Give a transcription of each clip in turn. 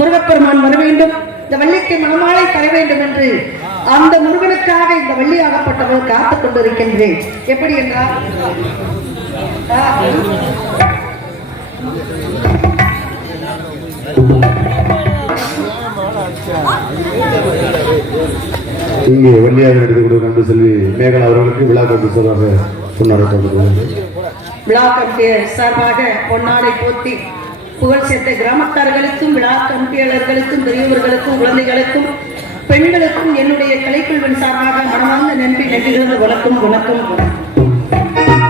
முருகப்பெருமான் வர வேண்டும், இந்த வள்ளிக்கு மணமாலை தர வேண்டும் என்று அந்த முருகனுக்காக இந்த வள்ளியாகப்பட்டவள் காத்துக் கொண்டிருக்கின்றேன். எப்படி என்றால் இங்கே வள்ளியாக நடித்து கண்டு செல்வி மேகலா அவர்களுக்கு விழா கமிட்டி சார்பாக பொன்னாடை விழா கமிட்டி சார்பாக பொன்னாடை போத்தி புகழ் சேர்த்த கிராமத்தார்களுக்கும் விழா கமிட்டியாளர்களுக்கும் பெரியவர்களுக்கும் குழந்தைகளுக்கும் பெண்களுக்கும் என்னுடைய கலைக்குழுவின் சார்பாக மனமார்ந்த நன்றி நன்றிகளும் வணக்கம் வணக்கம் வணக்கம்.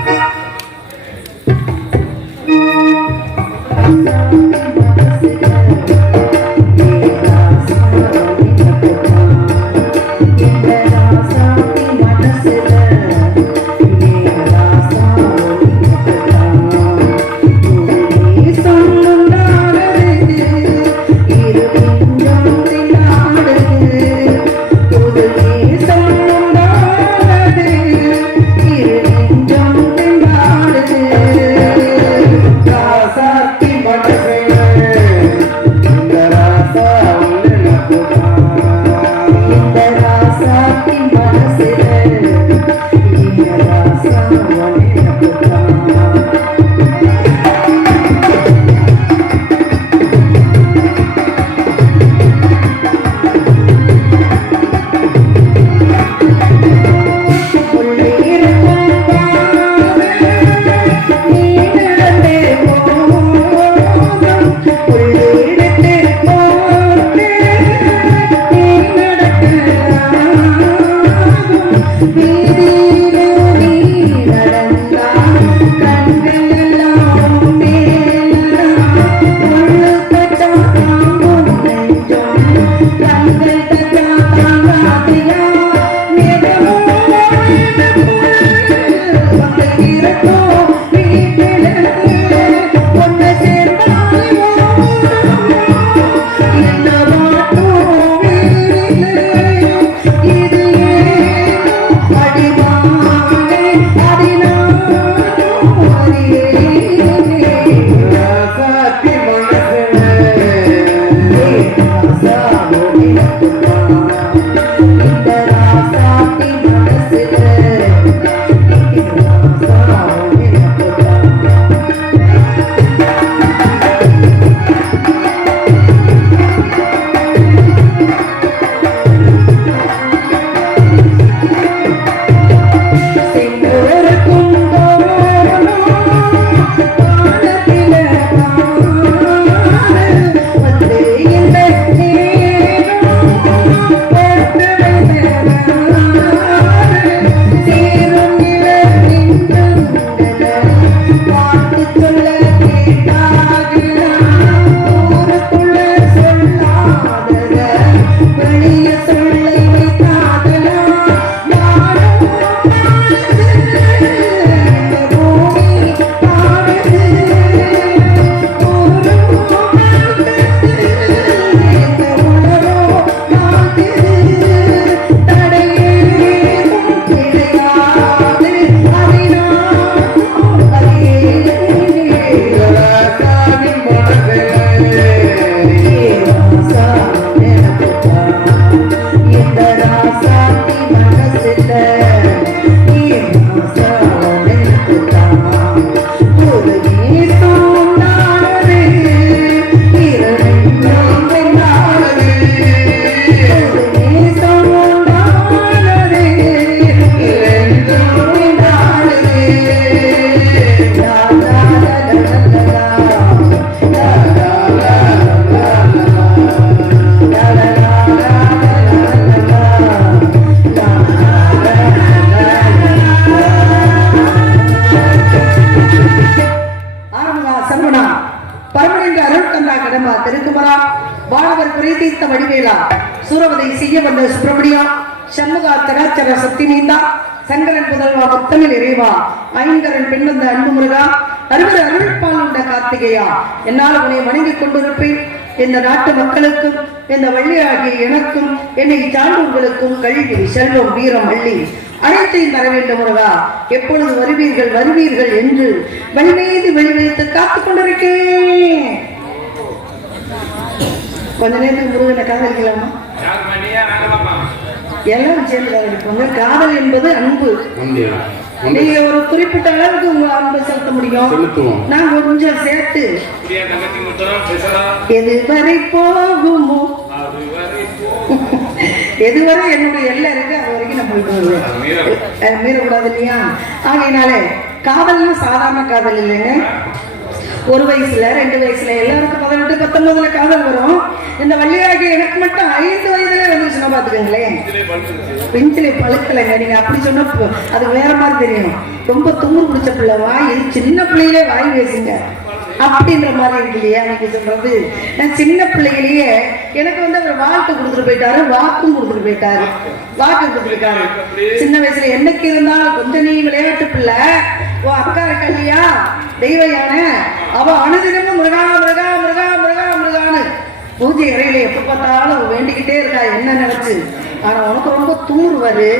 சங்கரன் புதல்வா முத்தமிழ் இறைவா ஐங்கரன் பெண்வந்த அன்பு முருகா அறுவர் அருள்பால் உண்ட கார்த்திகேயா என்னால் உன்னை வணங்கிக் கொண்டிருப்பேன். இந்த நாட்டு மக்களுக்கும் இந்த வள்ளியாகிய எனக்கும் என்னை சான்றோர்களுக்கும் கல்வி செல்வம் வீரம் வள்ளி அனைத்தையும் தர வேண்டும் முருகா. எப்பொழுது வருவீர்கள் வருவீர்கள் என்று வழிமீது வெளிவைத்து காத்துக் கொண்டிருக்கேன். கொஞ்ச நேரத்துக்கு முருகனை காதலிக்கலாமா? எல்லாரும் சேர்ந்து காதலிப்பாங்க. காதல் என்பது அன்பு. நீங்க ஒரு குறிப்பிட்ட அளவுக்கு உங்க அன்பை செலுத்த முடியும். நான் கொஞ்சம் சேர்த்து எதுவரை போகுமோ, எதுவரை என்னுடைய எல்லை இருக்கு அது வரைக்கும் நான் போயிட்டு வருவேன். மீறக்கூடாது இல்லையா? ஆகையினாலே காதல்னா சாதாரண காதல் இல்லைங்க. ஒரு வயசுல 2 வயசுல எல்லாருக்கும் 18 19 காதல் வரும். இந்த வள்ளியாகி எனக்கு மட்டும் 5 வயதுல வந்துருச்சுன்னா பாத்துக்கோங்களேன். பெஞ்சிலே பழுக்கலைங்க. நீங்க அப்படி சொன்ன அது வேற மாதிரி தெரியும். ரொம்ப தும்பு பிடிச்ச பிள்ளை வாய் சின்ன பிள்ளையிலே வாய் பேசுங்க அப்படின்ற மாதிரி இருக்கு இல்லையா? நீங்க சொல்றது நான் சின்ன பிள்ளைகளையே எனக்கு அவர் வாழ்க்கை கொடுத்துட்டு போயிட்டாரு, வாக்கும் கொடுத்துட்டு போயிட்டாரு, வாக்கு கொடுத்துருக்காரு. சின்ன வயசுல என்னைக்கு இருந்தாலும் கொஞ்சம் நீ விளையாட்டு பிள்ளை, ஓ அக்கா இருக்கா இல்லையா தெய்வ யானை, அவ அனுதினமும் முருகா முருகா முருகா முருகா முருகான்னு பூஜை அறையில எப்ப பார்த்தாலும் வேண்டிக்கிட்டே இருக்கா என்ன நினைச்சு. ஆனா உனக்கு ரொம்ப தூர்வாரு.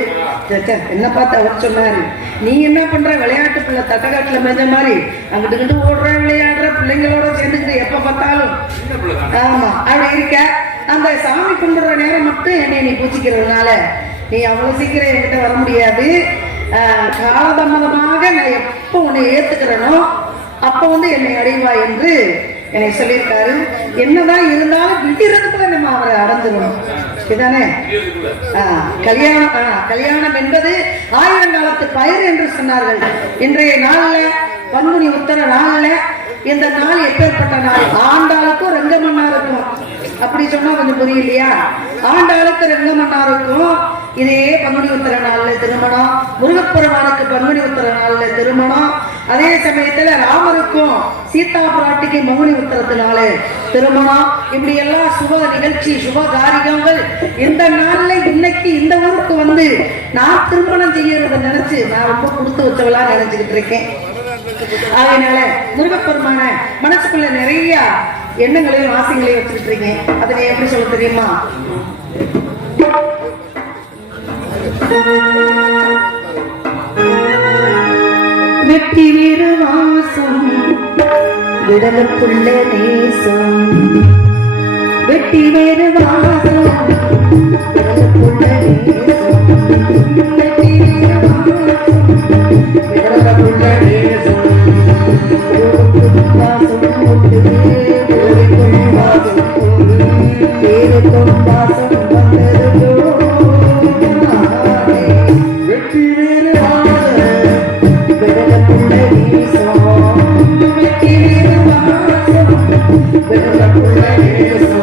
என்ன பார்த்து அவர் சொன்னாரு, நீ என்ன பண்ற விளையாட்டு பிள்ளை தட்டக்காட்டுல மேஞ்ச மாதிரி அங்கிட்டு ஓடுற விளையாடுற பிள்ளைங்களோட சேர்ந்துக்கிட்டு எப்ப பார்த்தாலும். ஆமா அப்படி இருக்க. அந்த சாமி கும்பிடுற நேரம் மட்டும் என்னை நீ பூச்சிக்கிறதுனால நீ அவ்வளவு சீக்கிரம் என்கிட்ட வர முடியாது. காலதாமதமாக நான் எப்ப உன்னை ஏத்துக்கிறனோ அப்ப என்னை அடைவா என்று என்னை சொல்லியிருக்காரு. என்னதான் இருந்தாலும் விடுறதுக்குள்ள நம்ம அவரை அடைஞ்சிடணும். இதுதானே கல்யாணம் என்பது 1000 காலத்து பயிர் என்று சொன்னார்கள். இன்றைய நாள்ல பங்குனி உத்தர நாள்ல இந்த நாள் எப்பேற்பட்ட நாள்? ஆண்டாளுக்கும் ரெங்கமன்னாருக்கும். அப்படி சொன்னா கொஞ்சம் புரியலையா? ஆண்டாளுக்கு ரெங்கமன்னாருக்கும் இதே பங்குனி உத்தர நாள்ல திருமணம், முருகப்பெருமானுக்கு பங்குனி உத்தர நாள்ல திருமணம், அதே சமயத்துல ராமருக்கும் சீதா பிராட்டிக்கு மகுனி உத்தரத்தினால திருமணம். இப்படி எல்லாம் சுப நிகழ்ச்சி சுப காரியங்கள் இந்த நாள்ல இன்னைக்கு இந்த ஊருக்கு நான் திருமணம் செய்யறத நினைச்சு நான் ரொம்ப கொடுத்து வச்சவளா நினைச்சுக்கிட்டு இருக்கேன். அதனால முருகப்பெருமான மனசுக்குள்ள நிறைய எண்ணங்களையும் ஆசைகளையும் வச்சுக்கிட்டு இருக்கேன். அதை எப்படி சொல்ல தெரியுமா? வெற்றி வீர வாசம் விடலுக்குள்ள நேசம், வெற்றி வேறு வாசம் விடலுக்குள்ள நேசம், வெற்றி வேறு வாசம் விடலுக்குள்ள நேசம், வாசம் கொண்டு வாசம் வேறு வாசம் வந்தது வெற்றி வேறு விடலுக்குள்ள நேசம், வெற்றி வேறு வாசம் விடலுக்குள்ள நேசம்.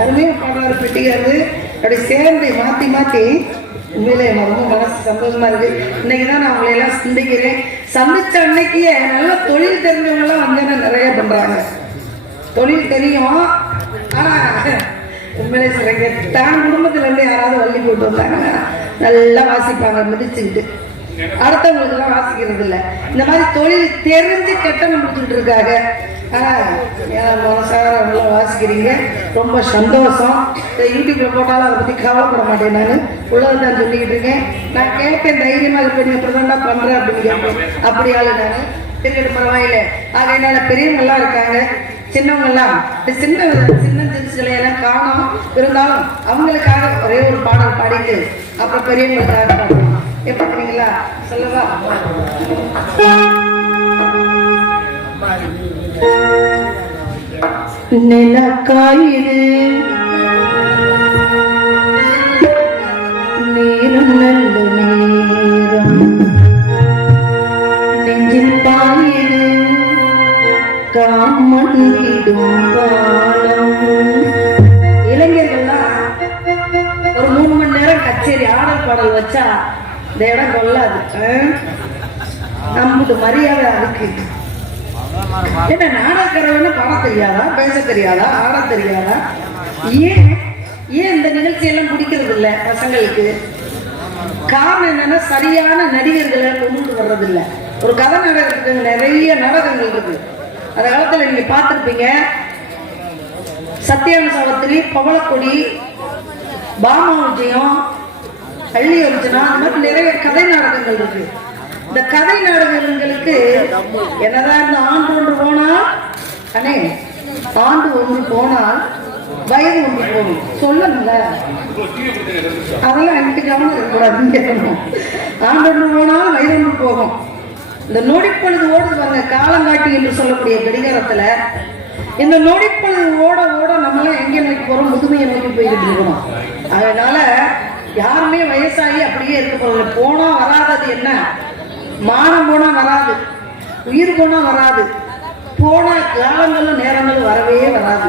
அருமையா பாடுறாரு பெட்டிக்காரு. அப்படி சேர்ந்து மாத்தி மாத்தி உண்மையிலே ரொம்ப மனசு சந்தோஷமா இருக்கு. இன்னைக்குதான் நான் உங்களை எல்லாம் சந்திக்கிறேன். சந்திச்ச அன்னைக்கு நல்ல தொழில் தெரிஞ்சவங்க எல்லாம் வந்து நிறைய பண்றாங்க. தொழில் தெரியும், ஆனா உண்மையிலே சொல்றீங்க, தான் குடும்பத்துல இருந்து யாராவது வள்ளி போட்டு வந்தாங்கன்னா நல்லா வாசிப்பாங்க மிதிச்சுக்கிட்டு. அடுத்தவங்களுக்கு எல்லாம் வாசிக்கிறது இல்லை. இந்த மாதிரி தொழில் தெரிஞ்சு கெட்டணம் முடிச்சுட்டு இருக்காங்க. மனசார நல்லா வாசிக்கிறீங்க, ரொம்ப சந்தோஷம். யூடியூப்ல போட்டாலும் அதை பத்தி கவலைப்பட மாட்டேன். நான் உள்ளதான் சொல்லிக்கிட்டு இருக்கேன். நான் கேட்பேன், தைரியமா இருப்பேன், நீங்க பிரதண்டா பண்றேன் அப்படின்னு கேட்பேன். அப்படி ஆளு நான் பெரிய பரவாயில்ல. ஆக என்னால பெரியவங்க எல்லாம் இருக்காங்க, சின்னவங்க எல்லாம் சின்ன சின்ன சிலையெல்லாம் காணும். இருந்தாலும் அவங்களுக்காக ஒரே ஒரு பாடல் பாடிட்டு அப்புறம் பெரியவங்களுக்காக பாடலாம். எப்ப பண்ணீங்களா சொல்லவா? நிலக்காயுது நேரம் நல்ல நேரம் நெஞ்சில் பாயுது காமன் விடும் காலம். இளைஞர்கள்லாம் ஒரு 3 மணி நேரம் கச்சேரி ஆடல் பாடல் வச்சா இந்த இடம் கொள்ளாது. நம்மளுக்கு மரியாதை அதுக்கு என்ன நாடகக்காரன்னு பாட தெரியாதா, பேச தெரியாதா, ஆட தெரியாதா? ஏன் இந்த நிகழ்ச்சியெல்லாம் பிடிக்கிறது இல்லை பசங்களுக்கு? காரணம் என்னன்னா சரியான நடிகர்களை கொண்டு வர்றதில்லை. ஒரு கதை நாடகத்துக்கு நிறைய நாடகங்கள் இருக்கு. அந்த காலத்துல நீங்க பார்த்திருப்பீங்க, சத்யான் சாவத்திரி, பவளக்கொடி, பாமா விஜயம், பள்ளி அர்ஜுனா, அந்த மாதிரி நிறைய கதை நாடகங்கள் இருக்கு. இந்த கதை நாடகங்களுக்கு என்னதான் இந்த ஆண்டு ஒன்று போனால் அண்ணே, ஆண்டு ஒன்று போனால் வயது ஒன்று போகும் சொல்லணும்ல. அதெல்லாம் எனக்கு கவனம் இருக்கக்கூடாதுன்னு கேட்கணும். ஆண்டு ஒன்று போனால் வயது ஒன்று போகும். இந்த நொடிப்பொழுது ஓடுது பாருங்க, காலங்காட்டி என்று சொல்லக்கூடிய கடிகாரத்துல இந்த நொடிப்பொழுது ஓட ஓட நம்மளாம் எங்கே நோக்கி போறோம்? முதுமையை நோக்கி போய்கிட்டு இருக்கணும். அதனால யாருமே வயசாகி அப்படியே இருக்க போறது. போனா வராதது என்ன? மானம் போனா வராது, உயிர் போனா வராது, போனா காலங்களும் நேரங்களும் வரவே வராது.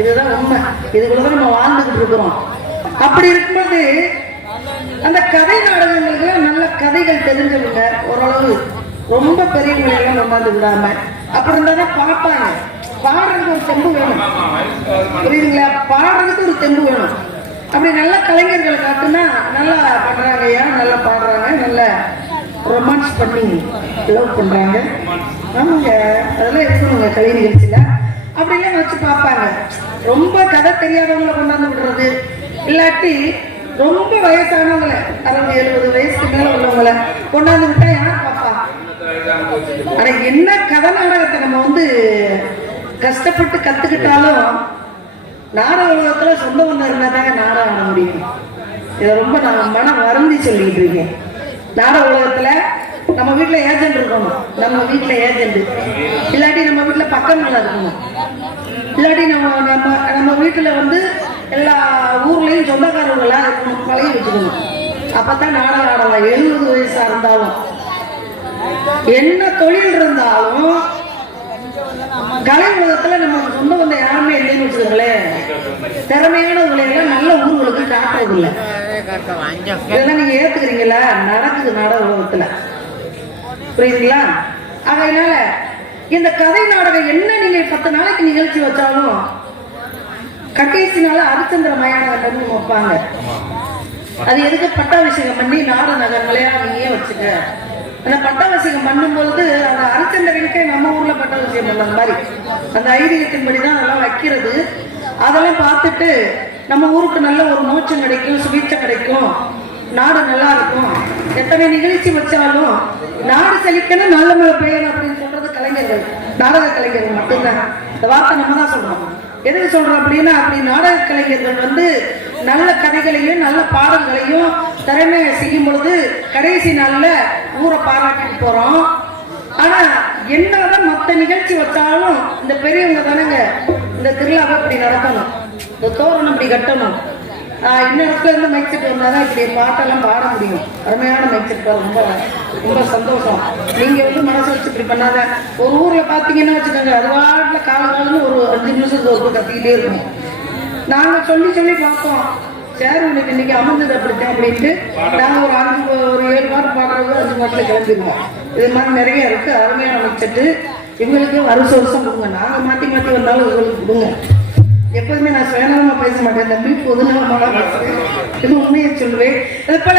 இதுதான் உண்மை. இதுக்குள்ளதான் நம்ம வாழ்ந்துகிட்டு இருக்கிறோம். அப்படி இருக்கும்போது அந்த கதை நாடகங்களுக்கு நல்ல கதைகள் தெரிஞ்சவங்க, ஓரளவு ரொம்ப பெரியவங்க எல்லாம் கொண்டாந்து விடாம அப்படி இருந்தாதான் பார்ப்பாங்க. பாடுறதுக்கு ஒரு தெம்பு வேணும், புரியுதுங்களா? பாடுறதுக்கு ஒரு தெம்பு வேணும். அப்படி நல்ல கலைஞர்கள் காட்டுனா நல்லா பண்றாங்க, ஐயா நல்லா பாடுறாங்க, நல்ல ரொமான்ஸ் பண்ணி லவ் பண்றாங்க. ஆமாங்க, அதெல்லாம் இருக்கணுங்க கலை நிகழ்ச்சியில. அப்படிலாம் வச்சு பார்ப்பாங்க. ரொம்ப கதை தெரியாதவங்களை கொண்டாந்து விடுறது, இல்லாட்டி ரொம்ப வயசானவங்களை 60-70 வயசுக்கு மேல உள்ளவங்களை கொண்டாந்து விட்டா யார் பார்ப்பா? ஆனா என்ன கதை நாடகத்தை நம்ம வந்து கஷ்டப்பட்டு கத்துக்கிட்டாலும் நாடக உலகத்துல சொந்த ஒண்ணு இருந்தாதாங்க நாடகம் ஆட முடியும். இதை ரொம்ப நான் மனம் வருந்தி சொல்லிட்டு இருக்கேன். நாடக உலகத்துல நம்ம வீட்டுல ஏஜென்ட் இருக்கணும், நம்ம வீட்டுல ஏஜென்ட் இல்லாட்டி நம்ம வீட்டுல பக்கங்களா இருக்கணும், இல்லாட்டி நம்ம வீட்டுல வந்து எல்லா ஊர்லயும் சொந்தக்காரர்களா இருக்கணும், பழகி வச்சுக்கணும். அப்பதான் நாடகம் ஆடலாம். 70 வயசா இருந்தாலும் என்ன தொழில் இருந்தாலும் கலை உலகத்துல நம்ம சொந்த வந்த யாருமே இல்லைன்னு வச்சுக்கோங்களேன். திறமையான உலகம் நல்ல ஊர்களுக்கு காட்டுறது இல்லை. இதெல்லாம் நீங்க ஏத்துக்கிறீங்களா? நடக்குது நாடக உலகத்துல, புரியுதுங்களா? அதனால இந்த கதை நாடகம் என்ன, நீங்க 10 நாளைக்கு நிகழ்ச்சி வச்சாலும் கடைசினால அரிச்சந்திர மயான வைப்பாங்க. அது எதுக்கு? பட்டாபிஷேகம் பண்ணி நாடு நகர் மலையாள நீயே வச்சுக்க. அந்த பட்டாபிஷேகம் பண்ணும்பொழுது அந்த அரிச்சந்திரனுக்கே நம்ம ஊர்ல பட்டாபிஷேகம் பண்ண மாதிரி அந்த ஐதீகத்தின்படிதான் அதெல்லாம் வைக்கிறது. அதெல்லாம் பார்த்துட்டு நம்ம ஊருக்கு நல்ல ஒரு மோட்சம் கிடைக்கும், சுபீட்சம் கிடைக்கும், நாடு நல்லா இருக்கும். எத்தனை நிகழ்ச்சி வச்சாலும் நாடு செழிக்கணும், நல்ல மழை பெய்யணும் அப்படின்னு சொல்றது கலைஞர்கள், நாடக கலைஞர்கள் மட்டும்தான். இந்த வார்த்தை நம்ம தான் சொல்றோம். எதுக்கு சொல்றோம் அப்படின்னா, அப்படி நாடக கலைஞர்கள் வந்து நல்ல கதைகளையும் நல்ல பாடல்களையும் திறமையை செய்யும் பொழுது கடைசி நாள்ல ஊரை பாராட்டிட்டு போறோம். ஆனா என்னதான் மத்த நிகழ்ச்சி வச்சாலும் இந்த பெரியவங்க தானேங்க இந்த திருவிழாவை இப்படி நடத்தணும், இந்த தோரணம் இப்படி கட்டணும். இன்னொருத்துல இருந்து மைக் வந்தாதான் இப்படி பாட்டெல்லாம் பாட முடியும். அருமையான மைக் ரொம்ப ரொம்ப சந்தோஷம். நீங்க வந்து மனசு வச்சு இப்படி பண்ணாத. ஒரு ஊர்ல பாத்தீங்கன்னா வச்சுக்கோங்க, அது வாட்டில் காலகாலம்னு ஒரு 5 நிமிஷத்துக்கு ஒரு கத்திக்கிட்டே இருக்கும். நாங்க சொல்லி சொல்லி பார்த்தோம், சரி உனக்கு இன்னைக்கு அமர்ந்தது அப்படித்தான் அப்படின்ட்டு நாங்க ஒரு 7 வாரம் பாடுறது 5 வாரத்துல கிளம்பிடுவோம். இது மாதிரி நிறைய இருக்கு. அருமையான மைக் இவங்களுக்கு வருஷம் கொடுங்க. நாங்க மாத்தி மாத்தி வந்தாலும் இவங்களுக்கு கொடுங்க. எப்போதுமே நான் சுயநலமா பேச மாட்டேன், தம்பி பொதுநலமாக பேசுவேன். இது உண்மையை சொல்லுவேன். அது போல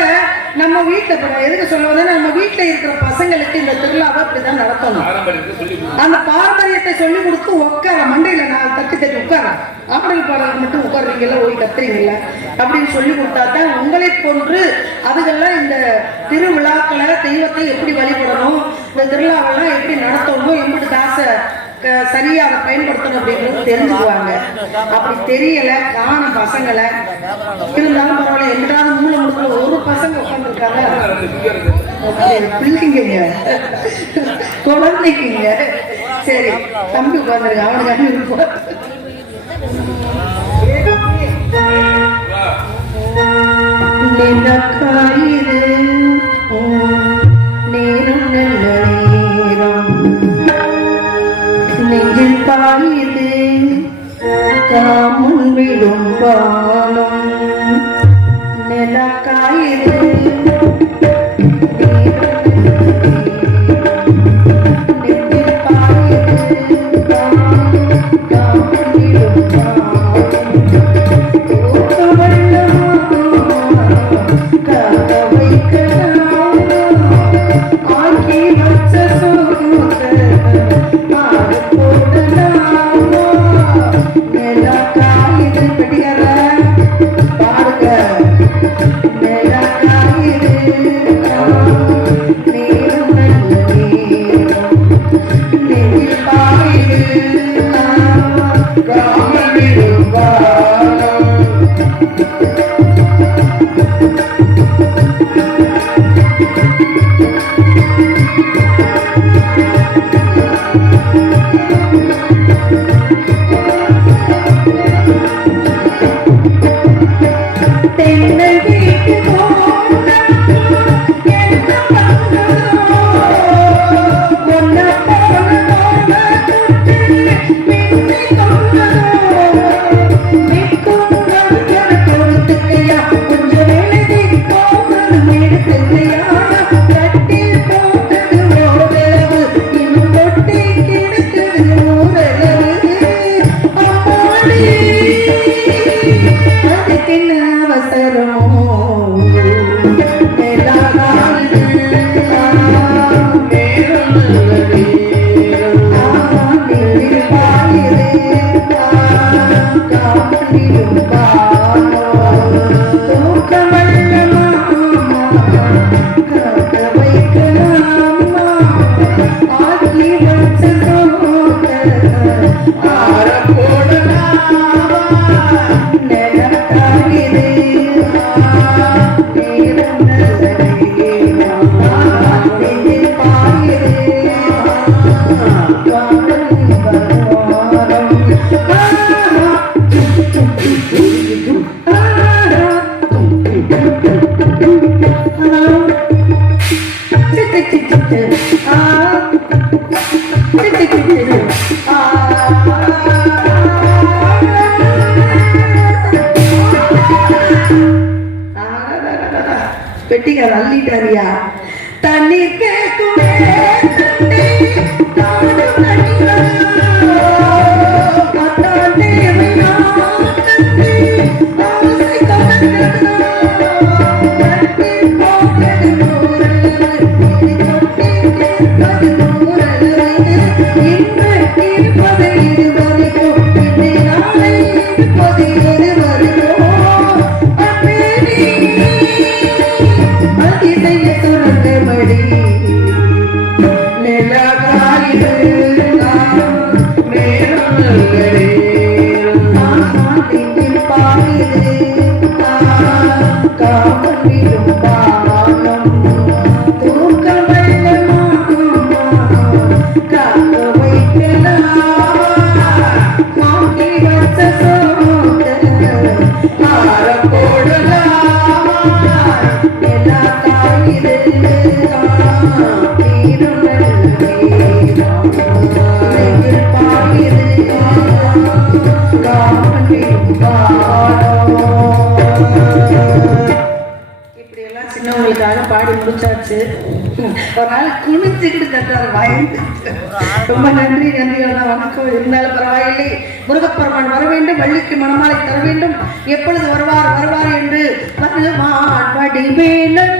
நம்ம வீட்டுல எதுக்கு சொல்லுவதுன்னா, நம்ம வீட்டுல இருக்கிற பசங்களுக்கு இந்த திருவிழாவை அப்படிதான் நடத்தணும். அந்த பாரம்பரியத்தை சொல்லி கொடுத்து உட்கார மண்டையில நான் தட்டி உட்கார ஆடல் பாடல் மட்டும் உட்கார்றீங்கல்ல, ஓய் கத்துறீங்கல்ல அப்படின்னு சொல்லி கொடுத்தா தான் உங்களை போன்று அதுகெல்லாம் இந்த திருவிழாக்களை தெய்வத்தை எப்படி வழிபடணும், இந்த திருவிழாவெல்லாம் எப்படி நடத்தணும், எப்படி காசை சரியா அதை பயன்படுத்தணும் அப்படின்றது தெரிஞ்சுக்குவாங்க. அப்படி தெரியல காணும் பசங்களை இருந்தாலும் பரவாயில்ல, எங்கிட்டாவது மூல முழுக்க ஒரு பசங்க உட்காந்துருக்காங்க, பிள்ளைங்க குழந்தைக்குங்க. சரி தம்பி உட்காந்துருக்க, அவனுக்கு நிலக்காயிரு நேரம் நல்ல நேரம் நெஞ்சில் பாயுது காமுன் விடும் பாலம் நிலக்காயிரு பெட்டிக்கார அள்ளிட்டாரியா தண்ணீர் கேட்குமே சின்னவங்களுக்காக பாடி முடிச்சாச்சு. ஒரு நாள் குளிச்சுக்கிட்டு தட்டாரு பயந்து. ரொம்ப நன்றி நன்றிகள் வணக்கம். இருந்தாலும் பரவாயில்லை. முருகப்பெருமான் வர வேண்டும், வள்ளிக்கு மணமாலை தர வேண்டும், எப்பொழுது வருவார் வருவார் என்று வடிவேலன்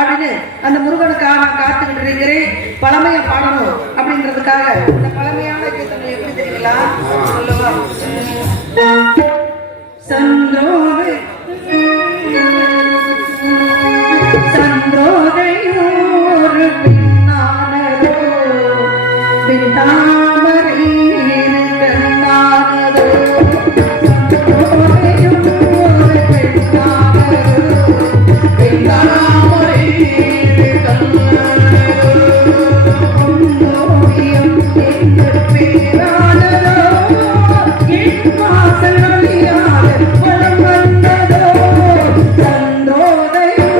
அப்படின்னு அந்த முருகனுக்காக நான் காத்துக்கிட்டு இருக்கிறேன். பழமையா பாடணும் அப்படின்றதுக்காக இந்த பழமையான கீதங்கள் எப்படி தெரியுங்களா சொல்லுவா. சந்தோரை சந்தோரையோரு பின்னானதோ பின்னாமரை கண்ணானதோ சந்தோரையோரு பின்னானதோ பின்னாமரை கண்ணானதோ பொன்னோவியம் என்று பேரானதோ என் வாசல் வழியாக வலம் வந்ததோ சந்தோரையோரு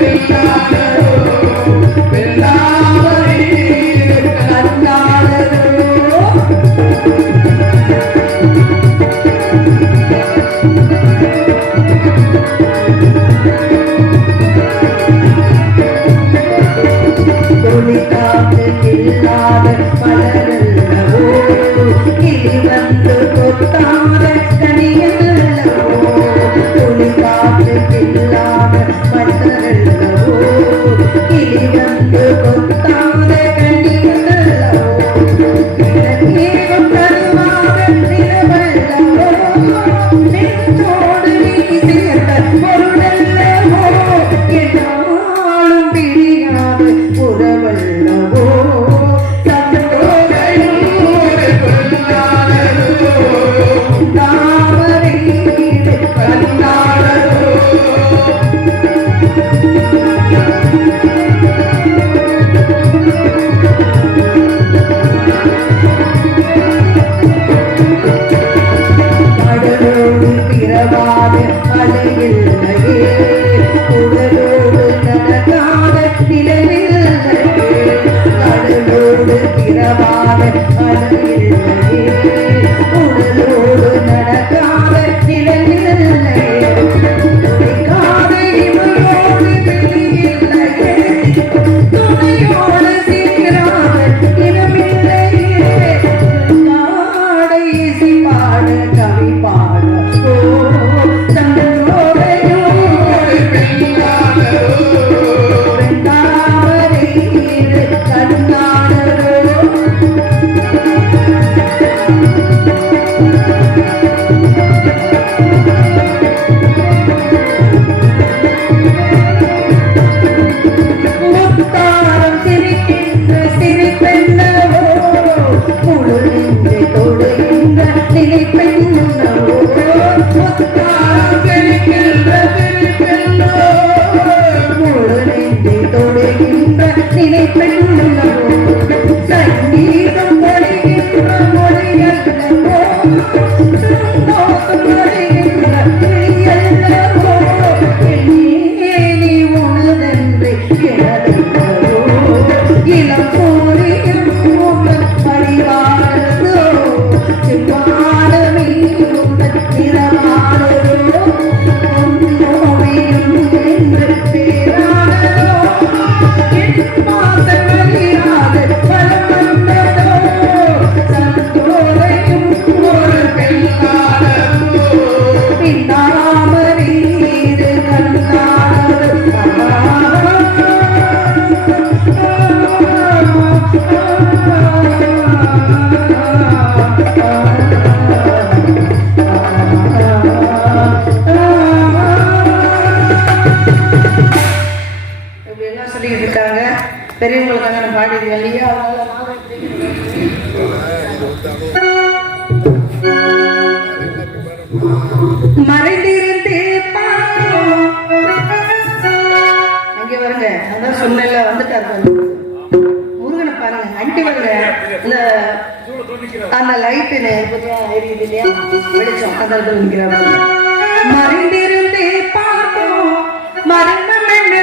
பின்னானதோ பின்னாமரை கண்ணானதோ. இல்லாத மலரல்லவோ கிளி வந்து கொத்தாத கனியல்லவோ துளி காற்று இல்லாத மலரல்லவோ கிளி வந்து கொத்தாத கனியல்லவோ ஏகம் தருவாத நிலவல்லவோ நெஞ்சோடு நீ சேர்ந்த பொருளல்லவோ என்னாலும் பிரியாத உறவல்லவோ கடலோடு பிறவாத அலையில்லையே உடலோடு நடக்காத நிலவில்லையே கடலோடு பிறவாத அலையில்லையே உடலோடு நடக்காத நிலவில்லையே துணைக்காத இமையோடு வெளியில்லையே துணையோடு சீராத இனமில்லையே நாடை இசை பாட கவி பாட ஓ சந்தோரையோடு பின்னானதோ வெண்டாமரை கண்ணானதோ. முத்தாரம் சிரிக்கின்ற சிரிப்பென்னவோ முழு நெஞ்சை தொடுகின்ற நிலைப்பென்னவோ முத்தாரம் சிரிக்கின்ற சிரிப்பென்னவோ முழு நெஞ்சை தொடுகின்ற நிலைப்பென்னவோ சங்கீதம் பொழிகின்ற மொழியல்லவோ சந்தோஷம் வருகின்ற கிளியல்லவோ நீ உனதென்று எனதென்றோ இளம் சூரியன் உங்கள் அறிவானதோ செவ்வானமே உங்கள் நிறமானதோ பொன்னோவியம் என்று பேரானதோ என் வாசல் வழியாக வலம் வந்ததோ சந்தோரையும் ஒரு பெண்ணானதோ பின்னாமரை கண்ணானதோ. இப்படி எல்லாம் சொல்லிட்டு இருக்காங்க. பெரியவங்களுக்காக நான் பாடிடுவேன் இல்லையா, அதனால நானும் மறைந்திருந்தே அங்கே வருங்க. அதான் சொன்னல வந்துட்டாரு முருகனை பாருங்க. அங்கே வருங்க. இந்த அந்த லைட்டு எரியுது இல்லையா வெளிச்சம் அந்த நிற்கிறாங்க. மறைந்திருந்தே பார்த்தோம் மரணம் என்ன